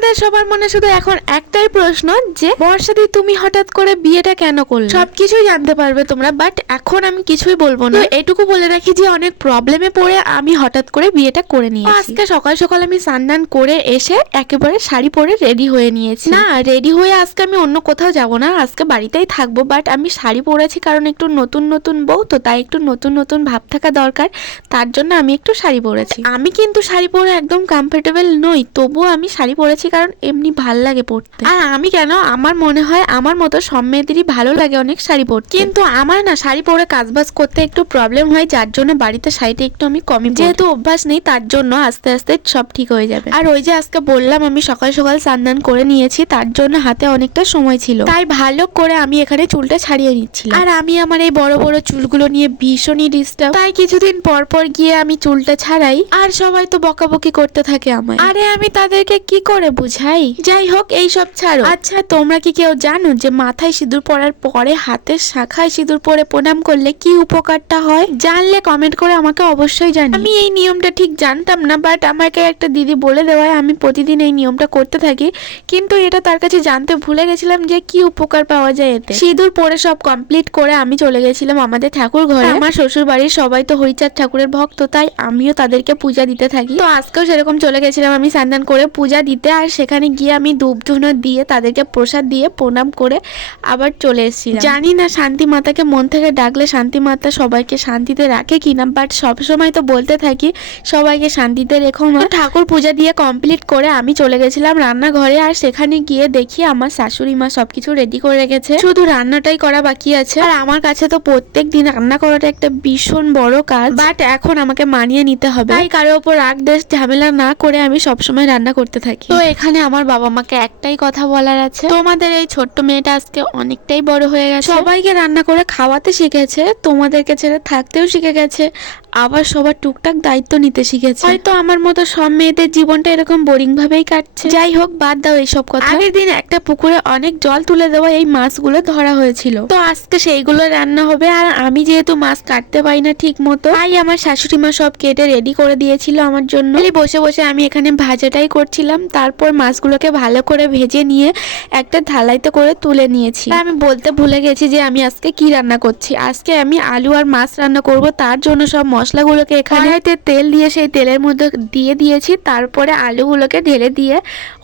তোমাদের সবার মনে শুধু এখন একটাই প্রশ্ন যে বর্ষাদি তুমি হঠাৎ করে বিয়েটা কেন করলে, সবকিছুই জানতে পারবে তোমরা, বাট এখন আমি কিছুই বলবো না। এটুকু বলে রাখি যে অনেক প্রবলেমে পড়ে আমি হঠাৎ করে বিয়েটা করে নিয়েছি। আজকে সকাল সকাল আমি স্নান করে এসে একেবারে শাড়ি পরে রেডি হয়ে নিয়েছি। না, রেডি হয়ে আজকে আমি অন্য কোথাও যাব না, আজকে বাড়িতেই থাকবো। বাট আমি শাড়ি পরেছি কারণ একটু নতুন নতুন বউ তো, তাই একটু নতুন নতুন ভাব থাকা দরকার, তার জন্য আমি একটু শাড়ি পরেছি। আমি কিন্তু শাড়ি পরে একদম কমফোর্টেবল নই, তবুও আমি শাড়ি পরেছি কারণ এমনি ভাল লাগে পরতে। আর আমি কেন, আমার মনে হয় আমার মতো সব মেয়েদেরই ভালো লাগে অনেক শাড়ি পরতে, কিন্তু আমার না শাড়ি পরে কাজবাজ করতে একটু প্রবলেম হয়, যার জন্য বাড়িতে শাড়িটা একটু আমি কমই, যেহেতু অভ্যাস নেই তার জন্য আস্তে আস্তে সব ঠিক হয়ে যাবে। আর ওই যে আজকে বললাম আমি সকাল সকাল স্নান করে নিয়েছি, তার জন্য হাতে অনেকটা সময় ছিল, তাই ভালো করে আমি এখানে চুলটা ছাড়িয়ে নিচ্ছিলাম। আর আমি আমার এই বড় বড় চুলগুলো নিয়ে ভীষণই ডিস্টার্ব, তাই কিছুদিন পর পর গিয়ে আমি চুলটা ছাড়াই, আর সবাই তো বকাবকি করতে থাকে আমায়। আরে আমি তাদেরকে কি করে বুঝাই? যাই হোক, এই সব ছাড়ো। আচ্ছা, তোমরা কি কেউ জানো যে মাথায় সিঁদুর পরার পরে হাতের শাখায় সিঁদুর পরে প্রণাম করলে কি উপকারটা হয়? জানলে কমেন্ট করে আমাকে অবশ্যই জানি। আমি এই নিয়মটা ঠিক জানতাম না, বাট আমাকে একটা দিদি বলে দেওয়ায় আমি প্রতিদিন এই নিয়মটা করতে থাকি, কিন্তু এটা তার কাছে জানতে ভুলে গেছিলাম যে কি উপকার পাওয়া যায় এতে। সিঁদুর পরে সব কমপ্লিট করে আমি চলে গেছিলাম আমাদের ঠাকুর ঘরে। আমার শ্বশুর বাড়ির সবাই তো হরিচাঁদ ঠাকুরের ভক্ত, তাই আমিও তাদেরকে পূজা দিতে থাকি। তো আজকেও সেরকম চলে গেছিলাম আমি স্নান করে পূজা দিতে, আর সেখানে গিয়ে আমি ধূপ ধুনো দিয়ে তাদেরকে প্রসাদ দিয়ে প্রণাম করে আবার চলে এসেছিলাম। জানি না শান্তি মাতাকে মন থেকে ডাকলে শান্তি মাতা সবাইকে শান্তিতে রাখে কিনা, বাট সবসময় তো বলতে থাকি সবাইকে শান্তিতে রেখো মা। ঠাকুর পূজা দিয়ে কমপ্লিট করে আমি চলে গেছিলাম রান্নাঘরে, আর সেখানে গিয়ে দেখি আমার শাশুড়ি মা সবকিছু রেডি করে রেখেছে, শুধু রান্নাটাই করা বাকি আছে। আর আমার কাছে তো প্রত্যেক দিন রান্না করাটা একটা ভীষণ বড় কাজ, বাট এখন আমাকে মানিয়ে নিতে হবে, তাই কারো ওপর রাগ দেশ ঝামেলা না করে আমি সবসময় রান্না করতে থাকি। তো এখানে আমার বাবা মাকে একটাই কথা বলার আছে, তোমাদের এই ছোট্ট মেয়েটা আজকে অনেকটাই বড় হয়ে গেছে, সবাইকে রান্না করে খাওয়াতে শিখেছে, তোমাদেরকে ছেড়ে থাকতেও শিখে গেছে, আবার সবার টুকটাক দায়িত্ব নিতে শিখেছে। হয়তো আমার মতো সব মেয়েদের জীবনটা এরকম বোরিং ভাবেই কাটছে। যাই হোক, বাদ দাও এইসব কথা। আগের দিন একটা পুকুরে অনেক জল তুলে দেওয়া এই মাছগুলো ধরা হয়েছিল, তো আজকে সেইগুলো রান্না হবে। আর আমি যেহেতু মাছ কাটতে পারি না ঠিক মতো, তাই আমার শাশুড়ি মা সব কেটে রেডি করে দিয়েছিল আমার জন্য। বসে বসে আমি এখানে ভাজাটাই করছিলাম, তারপর মাছগুলোকে ভালো করে ভেজে নিয়ে একটা থালাইতে করে তুলে নিয়েছি। আমি বলতে ভুলে গেছি যে আমি আজকে কি রান্না করছি। আজকে আমি আলু আর মাছ রান্না করব, তার জন্য সব মশলাগুলোকে এখানে তেল দিয়ে সেই তেলের মধ্যে দিয়ে দিয়েছি, তারপরে আলুগুলোকে ঢেলে দিয়ে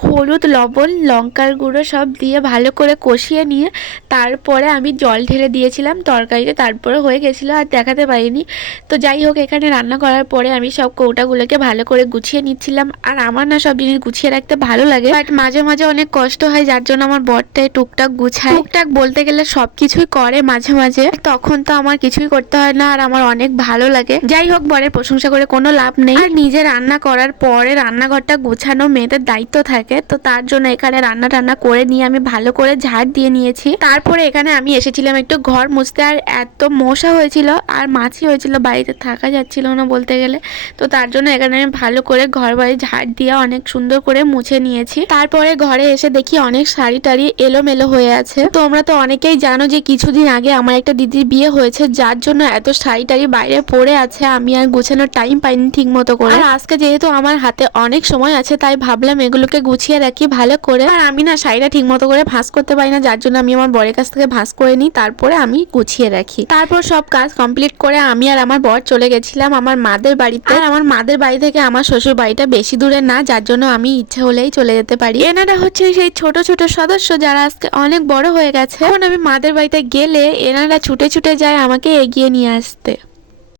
হলুদ লবণ লঙ্কার গুঁড়ো সব দিয়ে ভালো করে কষিয়ে নিয়ে তারপরে আমি জল ঢেলে দিয়েছিলাম তরকারিতে, তারপরে হয়ে গেছিলো আর দেখাতে পারিনি। তো যাই হোক, এখানে রান্না করার পরে আমি সব কৌটাগুলোকে ভালো করে গুছিয়ে নিচ্ছিলাম। আর আমার না সব জিনিস গুছিয়ে রাখতে ভালো লাগে, বাট মাঝে মাঝে অনেক কষ্ট হয়, যার জন্য আমার বরটাই টুকটাক গুছায়। টুকটাক বলতে গেলে সবকিছুই করে মাঝে মাঝে, তখন তো আমার কিছুই করতে হয় না, আর আমার অনেক ভালো লাগে। যাই হোক, বরের প্রশংসা করে কোনো লাভ নেই, আর নিজে রান্না করার পরে রান্নাঘরটা গোছানো মেয়েদের দায়িত্ব থাকে, তো তার জন্য এখানে রান্না টান্না করে নিয়ে আমি ভালো করে ঝাড় দিয়ে নিয়েছি। তারপরে এখানে আমি এসেছিলাম একটু ঘর মুছতে, আর এত মশা হয়েছিল আর মাছি হয়েছিল, বাড়িতে থাকা যাচ্ছিল না বলতে গেলে, তো তার জন্য এখানে আমি ভালো করে ঘর বাড়ি ঝাড় দিয়ে অনেক সুন্দর করে মুছে নিয়েছি। তারপরে ঘরে এসে দেখি অনেক শাড়ি টাড়ি এলোমেলো হয়ে আছে। তোমরা তো অনেকেই জানো যে কিছুদিন আগে আমার একটা দিদির বিয়ে হয়েছে, যার জন্য এত শাড়ি টাড়ি বাইরে পড়ে আছে, আমি আর গুছানোর টাইম পাইনি ঠিক মতো করে। আর আজকে যেহেতু আমার হাতে অনেক সময় আছে, তাই ভাবলাম এগুলোকে গুছিয়ে রাখি ভালো করে। আর আমি না শাড়িটা ঠিক মতো করে ভাঁজ করতে পারি না, যার জন্য আমি আমার বরের কাছ থেকে ভাঁজ করে নিই, তারপরে আমি গুছিয়ে রাখি। তারপর সব কাজ কমপ্লিট করে আমি আর আমার বর চলে গেছিলাম আমার মাদের বাড়িতে। আর আমার মাদের বাড়ি থেকে আমার শ্বশুর বাড়িটা বেশি দূরে না, যার জন্য আমি ইচ্ছে হলেই চলে যেতে পারি। এনারা হচ্ছে সেই ছোট ছোট সদস্য যারা আজকে অনেক বড় হয়ে গেছে। এখন আমি মাদের বাড়িতে গেলে এনারা ছুটে ছুটে যায় আমাকে এগিয়ে নিয়ে আসতে।